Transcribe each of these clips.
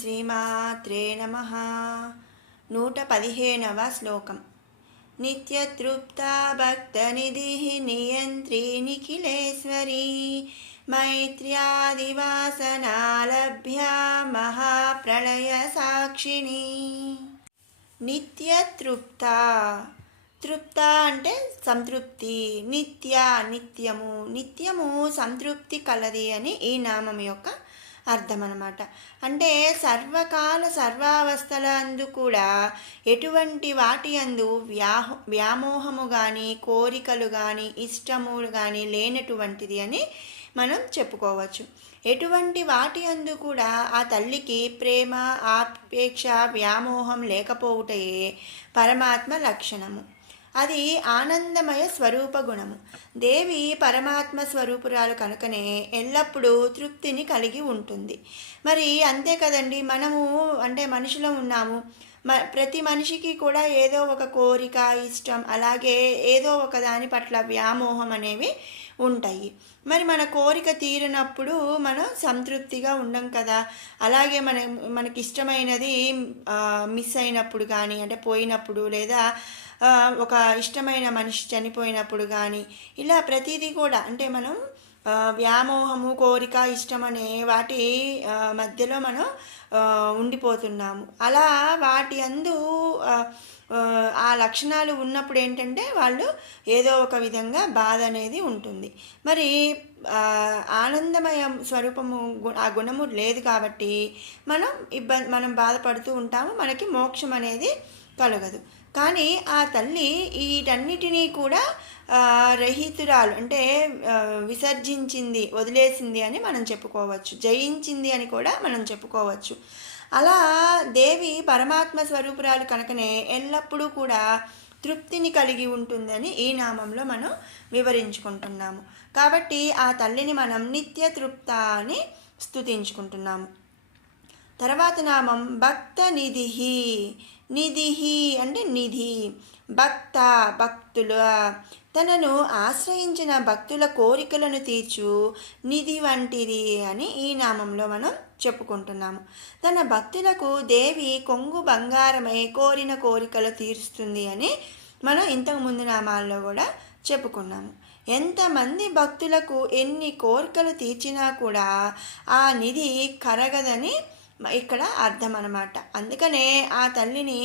శ్రీమాత్రే నమః. 115వ శ్లోకం. నిత్యతృప్తా భక్తనిధి నియంత్రీ నిఖిలేశ్వరీ మైత్ర్యాదివాసనాలభ్యా మహాప్రళయ సాక్షిణి. నిత్యతృప్త. తృప్త అంటే సంతృప్తి. నిత్య నిత్యము. నిత్యము సంతృప్తి కలది అని ఈ నామం యొక్క అర్థం అన్నమాట. అంటే సర్వకాల సర్వావస్థల అందు కూడా ఎటువంటి వాటి అందు వ్యామోహము కానీ కోరికలు కానీ ఇష్టము కానీ లేనటువంటిది అని మనం చెప్పుకోవచ్చు. ఎటువంటి వాటి అందు కూడా ఆ తల్లికి ప్రేమ ఆపేక్ష వ్యామోహం లేకపోవుటయే పరమాత్మ లక్షణము. అది ఆనందమయ స్వరూప గుణము. దేవి పరమాత్మ స్వరూపురాలు కనుకనే ఎల్లప్పుడూ తృప్తిని కలిగి ఉంటుంది. మరి అంతే కదండి, మనము అంటే మనిషిలో ఉన్నాము. ప్రతి మనిషికి కూడా ఏదో ఒక కోరిక ఇష్టం అలాగే ఏదో ఒక దాని పట్ల వ్యామోహం అనేవి ఉంటాయి. మరి మన కోరిక తీరినప్పుడు మనం సంతృప్తిగా ఉండం కదా. అలాగే మనకి ఇష్టమైనది మిస్ అయినప్పుడు కానీ అంటే పోయినప్పుడు లేదా ఒక ఇష్టమైన మనిషి చనిపోయినప్పుడు కానీ ఇలా ప్రతిదీ కూడా అంటే మనం వ్యామోహము కోరిక ఇష్టం అనే వాటి మధ్యలో మనం ఉండిపోతున్నాము. అలా వాటి అందు ఆ లక్షణాలు ఉన్నప్పుడు ఏంటంటే వాళ్ళు ఏదో ఒక విధంగా బాధ అనేది ఉంటుంది. మరి ఆనందమయ స్వరూపము ఆ గుణము లేదు కాబట్టి మనం బాధపడుతూ ఉంటాము. మనకి మోక్షం అనేది కలగదు. కానీ ఆ తల్లి వీటన్నిటినీ కూడా రహితురాలు అంటే విసర్జించింది, వదిలేసింది అని మనం చెప్పుకోవచ్చు. జయించింది అని కూడా మనం చెప్పుకోవచ్చు. అలా దేవి పరమాత్మ స్వరూపురాలు కనుకనే ఎల్లప్పుడూ కూడా తృప్తిని కలిగి ఉంటుందని ఈ నామంలో మనం వివరించుకుంటున్నాము. కాబట్టి ఆ తల్లిని మనం నిత్య తృప్త అని స్తుతించుకుంటున్నాము. తర్వాత నామం భక్త నిధి. నిధి అంటే నిధి. భక్త భక్తుల తనను ఆశ్రయించిన భక్తుల కోరికలను తీర్చు నిధి వంటిది అని ఈ నామంలో మనం చెప్పుకుంటున్నాము. తన భక్తులకు దేవి కొంగు బంగారమై కోరిన కోరికలు తీరుస్తుంది అని మనం ఇంతకుముందు నామాల్లో కూడా చెప్పుకున్నాము. ఎంతమంది భక్తులకు ఎన్ని కోరికలు తీర్చినా కూడా ఆ నిధి కరగదని ఇక్కడ అర్థం అన్నమాట. అందుకనే ఆ తల్లిని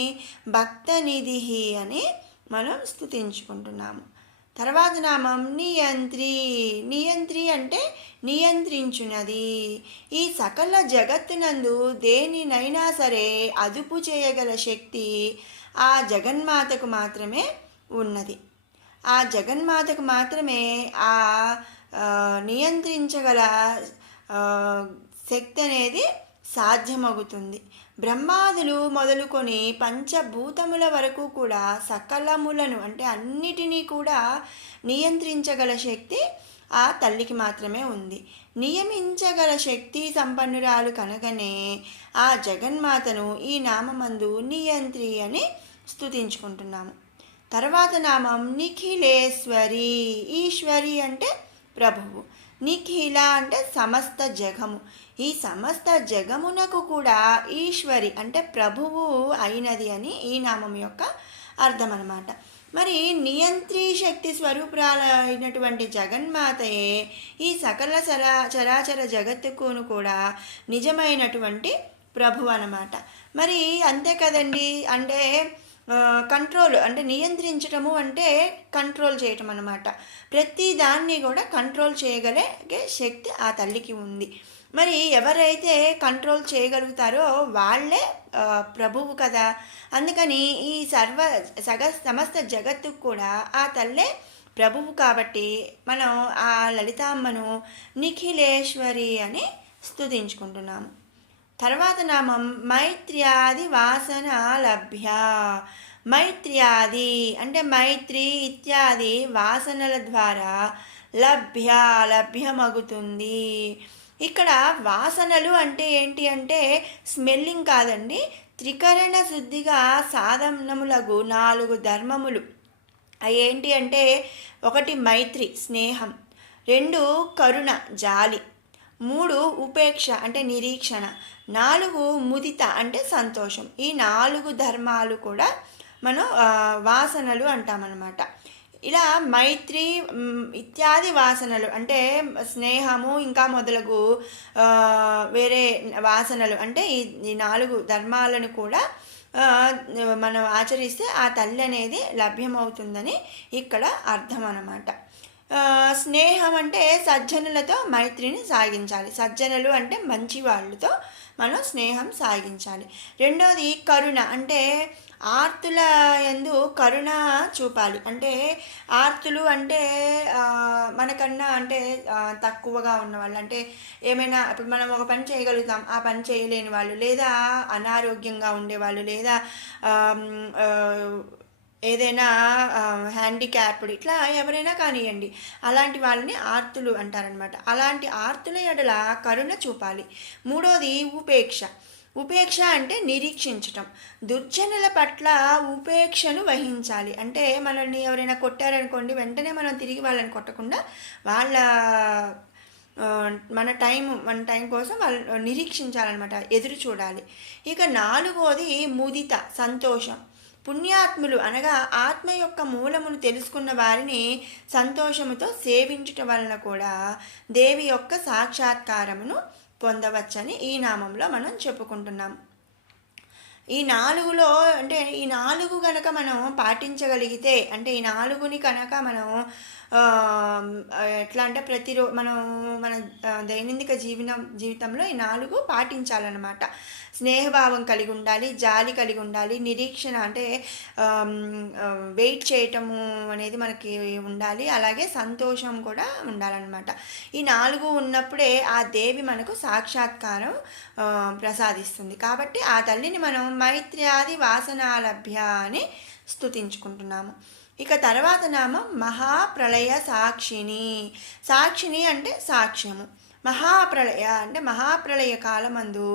భక్త నిధి అని మనం స్తుతించుకుంటున్నాము. తర్వాత నామం నియంత్రి. నియంత్రి అంటే నియంత్రించున్నది. ఈ సకల జగత్తునందు దేనినైనా సరే అదుపు చేయగల శక్తి ఆ జగన్మాతకు మాత్రమే ఉన్నది. ఆ జగన్మాతకు మాత్రమే ఆ నియంత్రించగల శక్తి అనేది సాధ్యమవుతుంది. బ్రహ్మాదులు మొదలుకొని పంచభూతముల వరకు కూడా సకలములను అంటే అన్నిటినీ కూడా నియంత్రించగల శక్తి ఆ తల్లికి మాత్రమే ఉంది. నియమించగల శక్తి సంపన్నురాలు కనుకనే ఆ జగన్మాతను ఈ నామందు నియంత్రి అని స్తుతించుకుంటున్నాము. తర్వాత నామం నిఖిలేశ్వరి. ఈశ్వరి అంటే ప్రభువు. నిఖిల అంటే సమస్త జగము. ఈ సమస్త జగమునకు కూడా ఈశ్వరి అంటే ప్రభువు అయినది అని ఈ నామం యొక్క అర్థం అన్నమాట. మరి నియంత్రీ శక్తి స్వరూపురాలైనటువంటి జగన్మాతయే ఈ సకల చరాచర జగత్తుకును కూడా నిజమైనటువంటి ప్రభు అన్నమాట. మరి అంతే కదండి, అంటే కంట్రోల్ అంటే నియంత్రించటము అంటే కంట్రోల్ చేయటం అన్నమాట. ప్రతి దాన్ని కూడా కంట్రోల్ చేయగలిగే శక్తి ఆ తల్లికి ఉంది. మరి ఎవరైతే కంట్రోల్ చేయగలుగుతారో వాళ్ళే ప్రభువు కదా. అందుకని ఈ సమస్త జగత్తుకు కూడా ఆ తల్లే ప్రభువు కాబట్టి మనం ఆ లలితామ్మను నిఖిలేశ్వరి అని స్తుతించుకుంటున్నాము. తర్వాత నామం మైత్ర్యాది వాసన లభ్య. మైత్ర్యాది అంటే మైత్రి ఇత్యాది వాసనల ద్వారా లభ్యమగుతుంది. ఇక్కడ వాసనలు అంటే ఏంటి అంటే స్మెల్లింగ్ కాదండి. త్రికరణ శుద్ధిగా సాధనములకు 4 ధర్మములు అవి ఏంటి అంటే 1 మైత్రి స్నేహం, 2 కరుణ జాలి, 3 ఉపేక్ష అంటే నిరీక్షణ, 4 ముదిత అంటే సంతోషం. ఈ 4 ధర్మాలు కూడా మనం వాసనలు అంటామన్నమాట. ఇలా మైత్రి ఇత్యాది వాసనలు అంటే స్నేహము ఇంకా మొదలగు వేరే వాసనలు అంటే ఈ 4 ధర్మాలను కూడా మనం ఆచరిస్తే ఆ తల్లి అనేది లభ్యమవుతుందని ఇక్కడ అర్థం అన్నమాట. స్నేహం అంటే సజ్జనులతో మైత్రిని సాగించాలి. సజ్జనులు అంటే మంచి వాళ్ళతో మనం స్నేహం సాగించాలి. రెండోది కరుణ అంటే ఆర్తుల యందు కరుణ చూపాలి. అంటే ఆర్తులు అంటే మనకన్నా అంటే తక్కువగా ఉన్నవాళ్ళు, అంటే ఏమైనా ఇప్పుడు మనం ఒక పని చేయగలుగుతాం, ఆ పని చేయలేని వాళ్ళు, లేదా అనారోగ్యంగా ఉండేవాళ్ళు, లేదా ఏదైనా హ్యాండిక్యాప్డ్ ఇట్లా ఎవరైనా కానివ్వండి, అలాంటి వాళ్ళని ఆర్తులు అంటారనమాట. అలాంటి ఆర్తుల ఎడల కరుణ చూపాలి. మూడోది ఉపేక్ష. ఉపేక్ష అంటే నిరీక్షించటం. దుర్జనుల పట్ల ఉపేక్షను వహించాలి. అంటే మనల్ని ఎవరైనా కొట్టారనుకోండి, వెంటనే మనం తిరిగి వాళ్ళని కొట్టకుండా వాళ్ళ మన టైం కోసం వాళ్ళు నిరీక్షించాలన్నమాట, ఎదురు చూడాలి. ఇక నాలుగోది ముదిత సంతోషం. పుణ్యాత్ములు అనగా ఆత్మ యొక్క మూలమును తెలుసుకున్న వారిని సంతోషముతో సేవించుట వలన కూడా దేవి యొక్క సాక్షాత్కారమును పొందవచ్చని ఈ నామంలో మనం చెప్పుకుంటున్నాం. ఈ 4లో అంటే ఈ 4 కనుక మనం పాటించగలిగితే, అంటే ఈ 4ని కనుక మనం ఎట్లా అంటే మనం మన దైనందిక జీవితంలో ఈ 4 పాటించాలన్నమాట. స్నేహభావం కలిగి ఉండాలి, జాలి కలిగి ఉండాలి, నిరీక్షణ అంటే వెయిట్ చేయటము అనేది మనకి ఉండాలి, అలాగే సంతోషం కూడా ఉండాలన్నమాట. ఈ 4 ఉన్నప్పుడే ఆ దేవి మనకు సాక్షాత్కారం ప్రసాదిస్తుంది. కాబట్టి ఆ తల్లిని మనం మైత్ర్యాది వాసనాలభ్య అని స్తుతించుకుంటున్నాము. ఇక తర్వాత నామం మహాప్రళయ సాక్షిని. సాక్షిని అంటే సాక్ష్యము. మహాప్రళయ అంటే మహాప్రళయ కాలమందు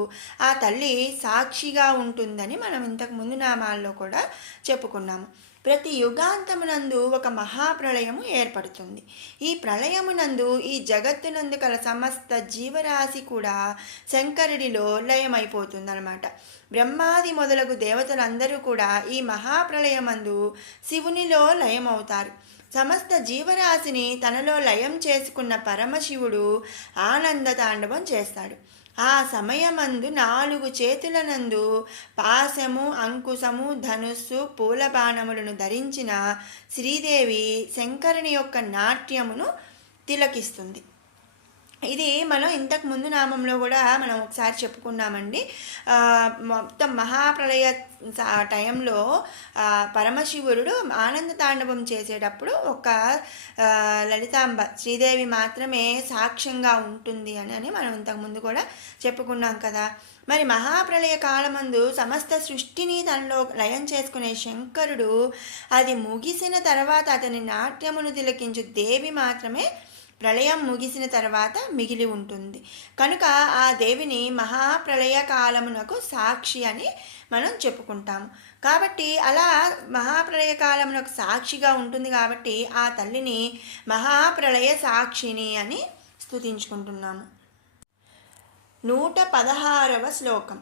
ఆ తల్లి సాక్షిగా ఉంటుందని మనం ఇంతకు ముందు నామాల్లో కూడా చెప్పుకున్నాము. ప్రతి యుగాంతమునందు ఒక మహాప్రళయము ఏర్పడుతుంది. ఈ ప్రళయమునందు ఈ జగత్తునందు కల సమస్త జీవరాశి కూడా శంకరుడిలో లయమైపోతుంది అన్నమాట. బ్రహ్మాది మొదలగు దేవతలందరూ కూడా ఈ మహాప్రళయమందు శివునిలో లయమవుతారు. సమస్త జీవరాశిని తనలో లయం చేసుకున్న పరమశివుడు ఆనంద తాండవం చేస్తాడు. ఆ సమయమందు 4 చేతులనందు పాశము, అంకుశము, ధనుస్సు, పూలబాణములను ధరించిన శ్రీదేవి శంకరుని యొక్క నాట్యమును తిలకిస్తుంది. ఇది మనం ఇంతకు ముందు నామంలో కూడా మనం ఒకసారి చెప్పుకున్నామండి. మొత్తం మహాప్రళయ టైంలో పరమశివుడు ఆనంద తాండవం చేసేటప్పుడు ఒక లలితాంబ శ్రీదేవి మాత్రమే సాక్ష్యంగా ఉంటుంది అని మనం ఇంతకుముందు కూడా చెప్పుకున్నాం కదా. మరి మహాప్రళయ కాలమందు సమస్త సృష్టిని తనలో లయం చేసుకునే శంకరుడు అది ముగిసిన తర్వాత అతని నాట్యమును తిలకించు దేవి మాత్రమే ప్రళయం ముగిసిన తర్వాత మిగిలి ఉంటుంది. కనుక ఆ దేవిని మహాప్రళయ కాలమునకు సాక్షి అని మనం చెప్పుకుంటాము. కాబట్టి అలా మహాప్రళయ కాలమునకు సాక్షిగా ఉంటుంది కాబట్టి ఆ తల్లిని మహాప్రళయ సాక్షిని అని స్తుతించుకుంటున్నాము. 116వ శ్లోకం.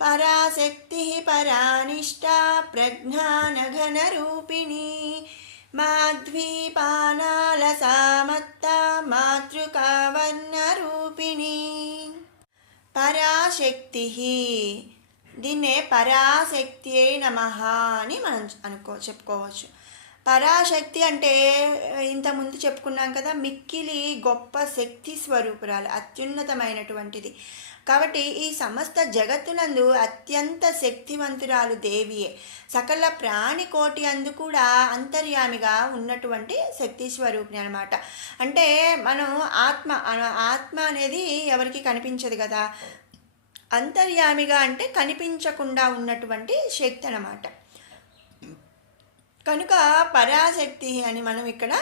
పరాశక్తి పరానిష్టా ప్రజ్ఞానఘన రూపిణి మాధ్వీపానాలసామత్త మాతృకావర్ణరూపిణి. పరాశక్తి, దీన్నే పరాశక్తి నమః అని మనం చెప్పుకోవచ్చు. పరాశక్తి అంటే ఇంతకుముందు చెప్పుకున్నాం కదా, మిక్కిలి గొప్ప శక్తి స్వరూపురాలు, అత్యున్నతమైనటువంటిది. కాబట్టి ఈ సమస్త జగత్తునందు అత్యంత శక్తివంతురాలు దేవియే. సకల ప్రాణికోటి అందు కూడా అంతర్యామిగా ఉన్నటువంటి శక్తి స్వరూపిణి అనమాట. అంటే మనం ఆత్మ అనేది ఎవరికి కనిపించదు కదా, అంతర్యామిగా అంటే కనిపించకుండా ఉన్నటువంటి శక్తి అన్నమాట. కనుక పరాశక్తి అని మనం ఇక్కడ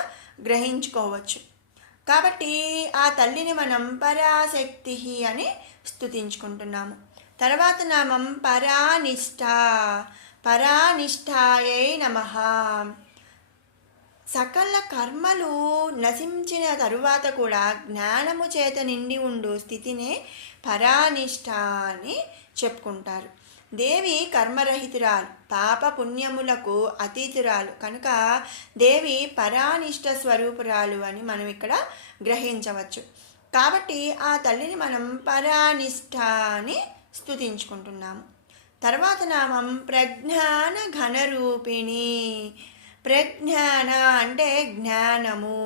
గ్రహించుకోవచ్చు. కాబట్టి ఆ తల్లిని మనం పరాశక్తి అని స్తుతించుకుంటున్నాము. తర్వాత నామం పరానిష్ట. పరానిష్టాయై నమః. సకల కర్మలు నశించిన తరువాత కూడా జ్ఞానము చేత నిండి ఉండు స్థితినే పరానిష్ట అని చెప్పుకుంటారు. దేవి కర్మరహితురాలు, పాప పుణ్యములకు అతీతురాలు కనుక దేవి పరానిష్ట స్వరూపురాలు అని మనం ఇక్కడ గ్రహించవచ్చు. కాబట్టి ఆ తల్లిని మనం పరానిష్ట అని స్తుతించుకుంటున్నాము. తర్వాత నామం ప్రజ్ఞాన ఘనరూపిణి. ప్రజ్ఞాన అంటే జ్ఞానము,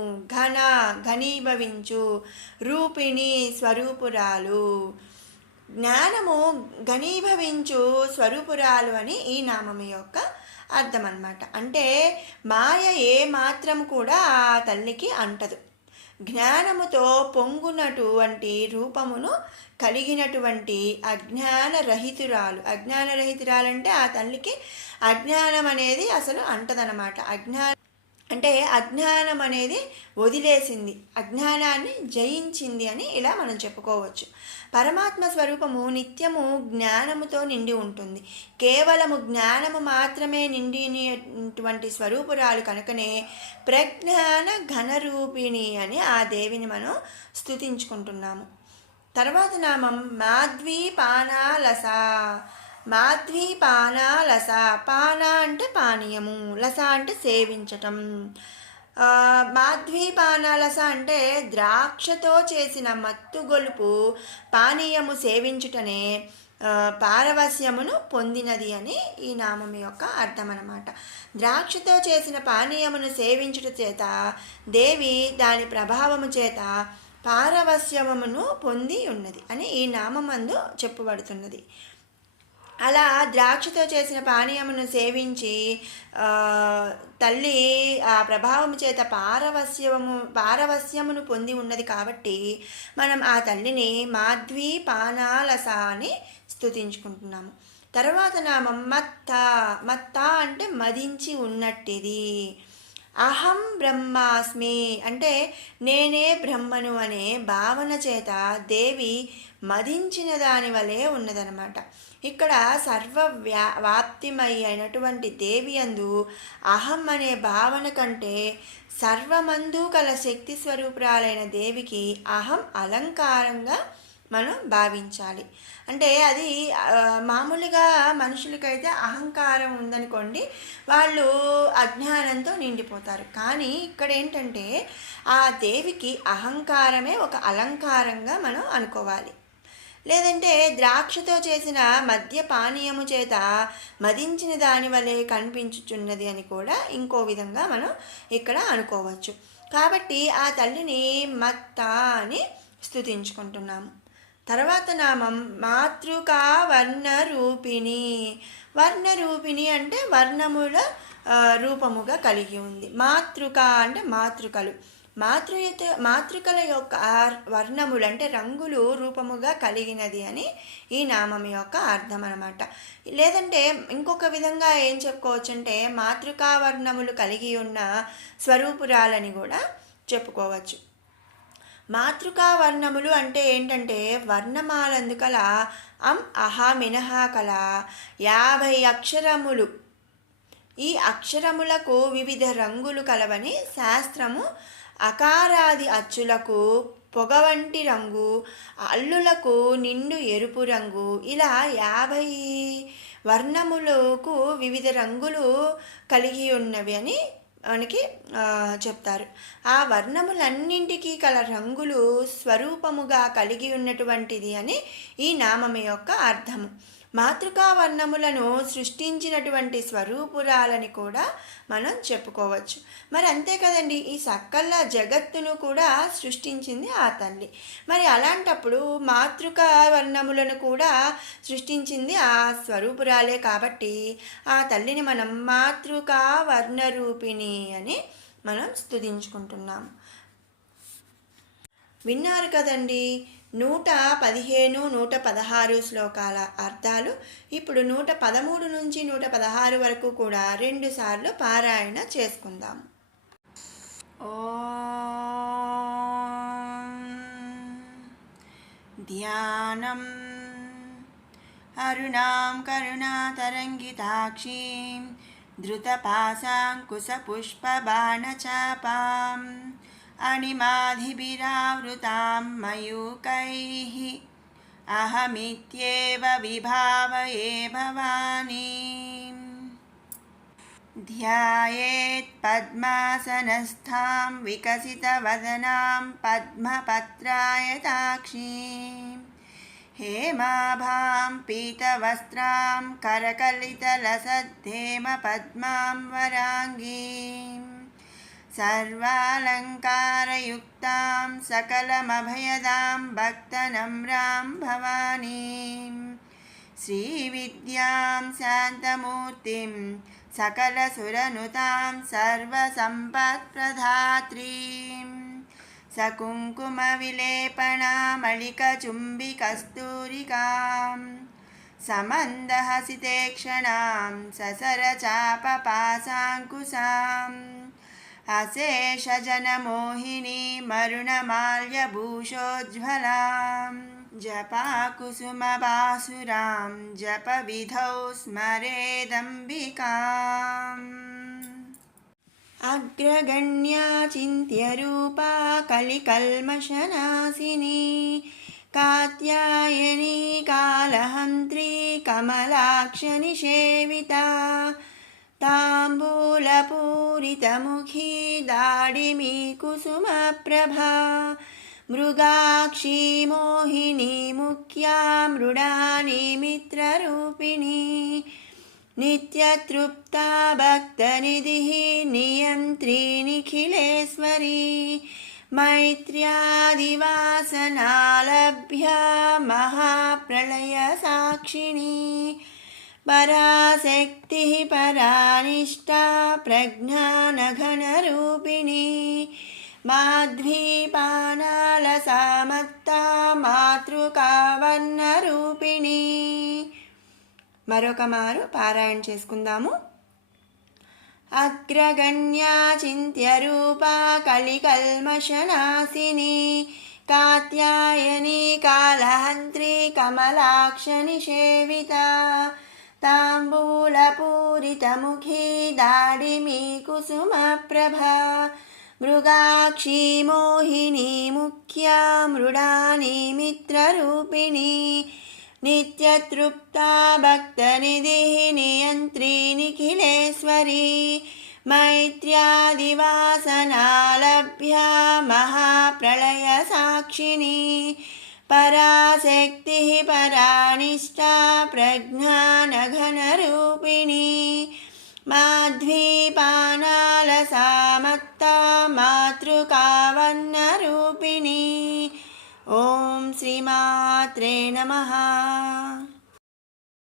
ఘనీభవించు, రూపిణి స్వరూపురాలు. జ్ఞానము ఘనీభవించు స్వరూపురాలు అని ఈ నామం యొక్క అర్థం అన్నమాట. అంటే మాయ ఏ మాత్రం కూడా ఆ తల్లికి అంటదు. జ్ఞానముతో పొంగునటువంటి రూపమును కలిగినటువంటి అజ్ఞానరహితురాలు. అజ్ఞానరహితురాలంటే ఆ తల్లికి అజ్ఞానం అనేది అసలు అంటదనమాట. అంటే అజ్ఞానం అనేది వదిలేసింది, అజ్ఞానాన్ని జయించింది అని ఇలా మనం చెప్పుకోవచ్చు. పరమాత్మ స్వరూపము నిత్యము జ్ఞానముతో నిండి ఉంటుంది. కేవలము జ్ఞానము మాత్రమే నిండినటువంటి స్వరూపురాలు కనుకనే ప్రజ్ఞాన ఘనరూపిణి అని ఆ దేవిని మనం స్తుతించుకుంటున్నాము. తర్వాత నామం మాధ్వీపానాలస. మాధ్వీపానాలస. పాన అంటే పానీయము, లస అంటే సేవించటం. మాధ్వీపానాలస అంటే ద్రాక్షతో చేసిన మత్తుగొలుపు పానీయము సేవించుటనే పారవస్యమును పొందినది అని ఈ నామం యొక్క అర్థం అన్నమాట. ద్రాక్షతో చేసిన పానీయమును సేవించుట చేత దేవి దాని ప్రభావము చేత పారవస్యమును పొంది ఉన్నది అని ఈ నామందు చెప్పబడుతున్నది. అలా ద్రాక్షతో చేసిన పానీయమును సేవించి తల్లి ఆ ప్రభావము చేత పారవస్యమును పొంది ఉన్నది కాబట్టి మనం ఆ తల్లిని మాధ్వీపానాలస అని స్తుతించుకుంటున్నాము. తర్వాత నామం మత్త. మత్త అంటే మదించి ఉన్నట్టిది. అహం బ్రహ్మాస్మి అంటే నేనే బ్రహ్మను అనే భావన చేత దేవి మదించిన దాని వలె ఉన్నదనమాట. ఇక్కడ వాప్తిమయి అయినటువంటి దేవి యందు అహం అనే భావన కంటే సర్వమందు కల శక్తి స్వరూపురాలైన దేవికి అహం అలంకారంగా మనం భావించాలి. అంటే అది మామూలుగా మనుషులకైతే అహంకారం ఉందనుకోండి, వాళ్ళు అజ్ఞానంతో నిండిపోతారు. కానీ ఇక్కడ ఏంటంటే ఆ దేవికి అహంకారమే ఒక అలంకారంగా మనం అనుకోవాలి. లేదంటే ద్రాక్షతో చేసిన మద్య పానీయము చేత మదించిన దాని వలె కనిపించుచున్నది అని కూడా ఇంకో విధంగా మనం ఇక్కడ అనుకోవచ్చు. కాబట్టి ఆ తల్లిని మత్త అని స్తుతించుకుంటున్నాము. తర్వాత నామం మాతృకా వర్ణరూపిణి. వర్ణరూపిణి అంటే వర్ణముల రూపముగా కలిగి ఉంది. మాతృక అంటే మాతృకలు. మాతృకల యొక్క వర్ణములు అంటే రంగులు రూపముగా కలిగినది అని ఈ నామం యొక్క అర్థం అన్నమాట. లేదంటే ఇంకొక విధంగా ఏం చెప్పుకోవచ్చు అంటే మాతృకా వర్ణములు కలిగి ఉన్న స్వరూపురాలని కూడా చెప్పుకోవచ్చు. మాతృకా వర్ణములు అంటే ఏంటంటే వర్ణమాలందు కల అహ మినహా కల 50 అక్షరములు. ఈ అక్షరములకు వివిధ రంగులు కలవని శాస్త్రము. అకారాది అచ్చులకు పొగవంటి రంగు, అల్లులకు నిండు ఎరుపు రంగు, ఇలా 50 వర్ణములకు వివిధ రంగులు కలిగి ఉన్నవి అని మనకి చెప్తారు. ఆ వర్ణములన్నింటికీ కల రంగులు స్వరూపముగా కలిగి ఉన్నటువంటిది అని ఈ నామం యొక్క అర్థము. మాతృకా వర్ణములను సృష్టించినటువంటి స్వరూపురాలని కూడా మనం చెప్పుకోవచ్చు. మరి అంతే కదండి, ఈ సకల జగత్తును కూడా సృష్టించింది ఆ తల్లి. మరి అలాంటప్పుడు మాతృకా వర్ణములను కూడా సృష్టించింది ఆ స్వరూపురాలే కాబట్టి ఆ తల్లిని మనం మాతృకా వర్ణరూపిణి అని మనం స్తుతించుకుంటున్నాం. విన్నారు కదండి 115, 116 శ్లోకాల అర్థాలు. ఇప్పుడు 113 నుంచి 116 వరకు కూడా 2 సార్లు పారాయణ చేసుకుందాం. ఓం ధ్యానం అరుణాం కరుణాతరంగితాక్షీం धृतपाशाङ्कुशपुष्पबाणचापाम् अणिमाधिभिरावृतां मयूकैः अहमित्येव विभावये भवानीम्। ध्यायेत् पद्मासनस्थां विकसितवदनां पद्मपत्रायताक्षीं हेमाभां पीतवस्त्रां करकलितलसद्धेमपद्मां वराङ्गीं सर्वालङ्कारयुक्तां सकलमभयदां भक्तनम्रां भवानीं श्रीविद्यां शान्तमूर्तिं सकलसुरनुतां सर्वसम्पत्प्रदात्रीं सकुङ्कुमविलेपनामलिकचुम्बिकस्तूरिकां समन्दहसितेक्षणां ससरचापपाशाङ्कुशाम् अशेषजनमोहिनी मरुणमाल्यभूषोज्ज्वलां जपाकुसुमबासुरां जपविधौ स्मरेदम्बिकाम्। अग्रगण्या चिन्त्यरूपा कलिकल्मषनाशिनी कात्यायनी कालहन्त्री कमलाक्षनिषेविता ताम्बूलपूरितमुखी दाडिमी कुसुमप्रभा मृगाक्षी मोहिनी मुख्या मृडानी मित्ररूपिणी नित्यतृप्ता भक्तनिधिः नियन्त्री निखिलेश्वरी मैत्र्यादिवासनालभ्या महाप्रलयसाक्षिणी पराशक्तिः परानिष्ठा प्रज्ञानघनरूपिणी माध्वीपानालसामत्ता మాతృకావర్ణరూపిణి। మరొక మారు పారాయణ చేసుకుందాము. అగ్రగణ్యా చింత్యరూపా కలికల్మషనాశిని కాత్యాయని కాళహంత్రి కమలాక్షనిషేవితా ताम्बूलपूरितमुखी दाडिमी कुसुमप्रभा मृगाक्षी मोहिनी मुख्या मृडानी मित्ररूपिणी नित्यतृप्ता भक्तनिधिः नियन्त्री निखिलेश्वरी मैत्र्यादिवासनालभ्या महाप्रलयसाक्षिणी पराशक्तिः परानिष्ठा प्रज्ञानघनरूपिणी माध्वीपानालसामत्ता मातृकावर्णरूपिणी। ॐ श्रीमात्रे नमः।